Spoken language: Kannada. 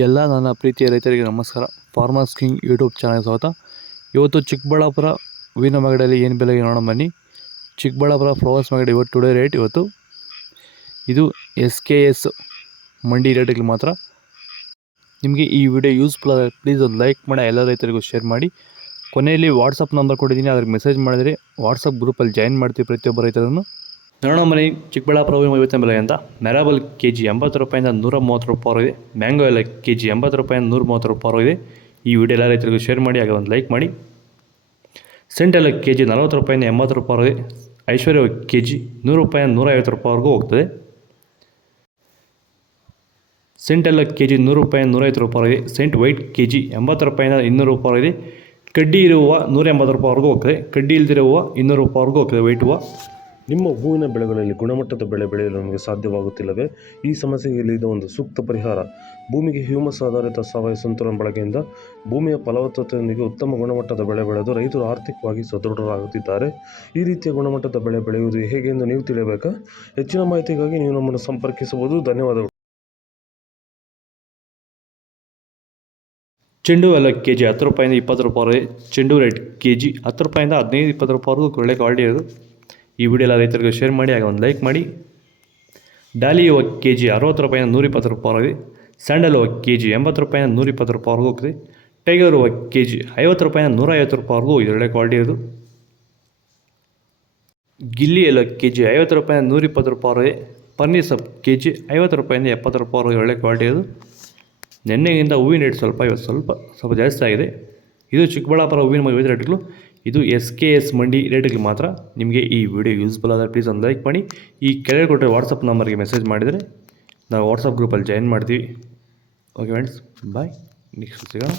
ಎಲ್ಲ ನನ್ನ ಪ್ರೀತಿಯ ರೈತರಿಗೆ ನಮಸ್ಕಾರ. ಫಾರ್ಮರ್ಸ್ ಕಿಂಗ್ ಯೂಟ್ಯೂಬ್ ಚಾನಲ್ ಸ್ವಾಗತ. ಇವತ್ತು ಚಿಕ್ಕಬಳ್ಳಾಪುರ ಹೂವಿನ ಮಾಗಡಿಯಲ್ಲಿ ಏನು ಬೆಲೆಗೆ ನೋಡೋಣ ಬನ್ನಿ. ಚಿಕ್ಕಬಳ್ಳಾಪುರ ಫ್ಲವರ್ಸ್ ಮಾಗಡಿ ಇವತ್ತು ಟುಡೇ ರೇಟ್ ಇದು SKS ಮಂಡಿ ರೇಟಿಗೆ ಮಾತ್ರ. ನಿಮಗೆ ಈ ವಿಡಿಯೋ ಯೂಸ್ಫುಲ್ ಆದರೆ ಪ್ಲೀಸ್ ಒಂದು ಲೈಕ್ ಮಾಡಿ, ಎಲ್ಲ ರೈತರಿಗೂ ಶೇರ್ ಮಾಡಿ. ಕೊನೆಯಲ್ಲಿ ವಾಟ್ಸಪ್ ನಂಬರ್ ಕೊಟ್ಟಿದ್ದೀನಿ, ಅದ್ರಿಗೆ ಮೆಸೇಜ್ ಮಾಡಿದರೆ ವಾಟ್ಸಪ್ ಗ್ರೂಪಲ್ಲಿ ಜಾಯಿನ್ ಮಾಡ್ತೀವಿ ಪ್ರತಿಯೊಬ್ಬ ರೈತರನ್ನು. ನೋಡೋಣ ಬನ್ನಿ ಚಿಕ್ಕಬಳ್ಳಾಪುರ ಹೂವಿನ ಇವತ್ತಿನ ಬೆಲೆ ಅಂತ. ಮೆರಾಬಲ್ KG 80 ರೂಪಾಯಿಂದ 130 ರೂಪಾಯಿ ಇದೆ. ಮ್ಯಾಂಗೋ ಎಲ್ಲ KG 80 ರೂಪಾಯಿಂದ 130 ರೂಪಾಯಿ ಇದೆ. ಈ ವಿಡಿಯೋ ಎಲ್ಲ ರೈತರಿಗೂ ಶೇರ್ ಮಾಡಿ, ಆಗ ಒಂದು ಲೈಕ್ ಮಾಡಿ. ಸೆಂಟ್ ಎಲ್ಲ KG 40 ರೂಪಾಯಿಂದ 80 ರೂಪಾಯಿ ಇದೆ. ಐಶ್ವರ್ಯ KG 100 ರೂಪಾಯಿಂದ 150 ರೂಪಾಯಿವರೆಗೂ ಹೋಗ್ತದೆ. ಸೆಂಟ್ ಎಲ್ಲ KG 100 ರೂಪಾಯಿಂದ 150 ರೂಪಾಯಿ ಇದೆ. ಸೆಂಟ್ ವೈಟ್ KG 80 ರೂಪಾಯಿಂದ 200 ರೂಪಾಯಿ ಇದೆ. ಕಡ್ಡಿ ಇರುವ 180 ರೂಪಾಯಿವರೆಗೂ ಹೋಗ್ತದೆ. ಕಡ್ಡಿ ಇಲ್ದಿರುವ 200 ರೂಪಾಯಿವರೆಗೂ ಹೋಗ್ತದೆ ವೈಟ್ ಹೂವು. ನಿಮ್ಮ ಹೂವಿನ ಬೆಳೆಗಳಲ್ಲಿ ಗುಣಮಟ್ಟದ ಬೆಳೆ ಬೆಳೆಯಲು ನಮಗೆ ಸಾಧ್ಯವಾಗುತ್ತಿಲ್ಲವೇ? ಈ ಸಮಸ್ಯೆಗೆ ಇದು ಒಂದು ಸೂಕ್ತ ಪರಿಹಾರ. ಭೂಮಿಗೆ ಹ್ಯೂಮಸ್ ಆಧಾರಿತ ಸಾವಯವ ಸಂತುಲನ ಬಳಕೆಯಿಂದ ಭೂಮಿಯ ಫಲವತ್ತತೆಯೊಂದಿಗೆ ಉತ್ತಮ ಗುಣಮಟ್ಟದ ಬೆಳೆ ಬೆಳೆದು ರೈತರು ಆರ್ಥಿಕವಾಗಿ ಸದೃಢರಾಗುತ್ತಿದ್ದಾರೆ. ಈ ರೀತಿಯ ಗುಣಮಟ್ಟದ ಬೆಳೆ ಬೆಳೆಯುವುದು ಹೇಗೆ ಎಂದು ನೀವು ತಿಳಿಯಬೇಕಾ? ಹೆಚ್ಚಿನ ಮಾಹಿತಿಗಾಗಿ ನೀವು ನಮ್ಮನ್ನು ಸಂಪರ್ಕಿಸಬಹುದು. ಧನ್ಯವಾದಗಳು. ಚೆಂಡು ಎಲ್ಲ KG 10 ರೂಪಾಯಿಂದ 20 ರೂಪಾಯಿ. ಚೆಂಡು ರೇಟ್ KG 10 ರೂಪಾಯಿಂದ 15-20 ರೂಪಾಯಿವರೆಗೂ ಒಳ್ಳೆ ಕ್ವಾಲಿಟಿ ಇರೋದು. ಈ ವಿಡಿಯೋ ಎಲ್ಲ ರೈತರಿಗೆ ಶೇರ್ ಮಾಡಿ, ಆಗ ಒಂದು ಲೈಕ್ ಮಾಡಿ. ಡಾಲಿ ಹೂವು KG 60 ರೂಪಾಯಿಂದ 120 ರೂಪಾಯಿ ಇದೆ. ಸ್ಯಾಂಡಲ್ ಹೂವು KG 80 ರೂಪಾಯಿಂದ 120 ರೂಪಾಯಿವರೆಗೂ ಹೋಗ್ತದೆ. ಟೈಗರ್ ಹೂವು KG 50 ರೂಪಾಯಿಂದ 150 ರೂಪಾಯಿವರೆಗೂ ಇದು ಒಳ್ಳೆ ಕ್ವಾಲಿಟಿ ಇರೋದು. ಗಿಲ್ಲಿ ಎಲ್ಲ KG 50 ರೂಪಾಯಿಂದ 120 ರೂಪಾಯಿ ಇದೆ. ಪನ್ನೀರ್ ಸೊಪ್ಪು KG 50 ರೂಪಾಯಿಂದ 70 ರೂಪಾಯಿವರೆಗೂ ಒಳ್ಳೆ ಕ್ವಾಲಿಟಿ ಇರೋದು. ನೆನ್ನೆಗಿಂತ ಹೂವಿನ ರೇಟ್ ಇವತ್ತು ಸ್ವಲ್ಪ ಜಾಸ್ತಿ ಆಗಿದೆ. ಇದು ಚಿಕ್ಕಬಳ್ಳಾಪುರ ಹೂವಿನ ರೇಟ್ಗಳು. ಇದು SKS ಮಂಡಿ ರೇಟ್ಗೆ ಮಾತ್ರ. ನಿಮಗೆ ಈ ವಿಡಿಯೋ ಯೂಸ್ಫುಲ್ ಆದರೆ ಪ್ಲೀಸ್ ಒಂದು ಲೈಕ್ ಮಾಡಿ. ಈ ಕೆಳಗೆ ಕೊಟ್ಟರೆ ವಾಟ್ಸಪ್ ನಂಬರ್ಗೆ ಮೆಸೇಜ್ ಮಾಡಿದರೆ ನಾವು ವಾಟ್ಸಪ್ ಗ್ರೂಪಲ್ಲಿ ಜಾಯಿನ್ ಮಾಡ್ತೀವಿ. ಓಕೆ ಫ್ರೆಂಡ್ಸ್, ಬಾಯ್. ನೆಕ್ಸ್ಟ್ ಸಿಗೋಣ.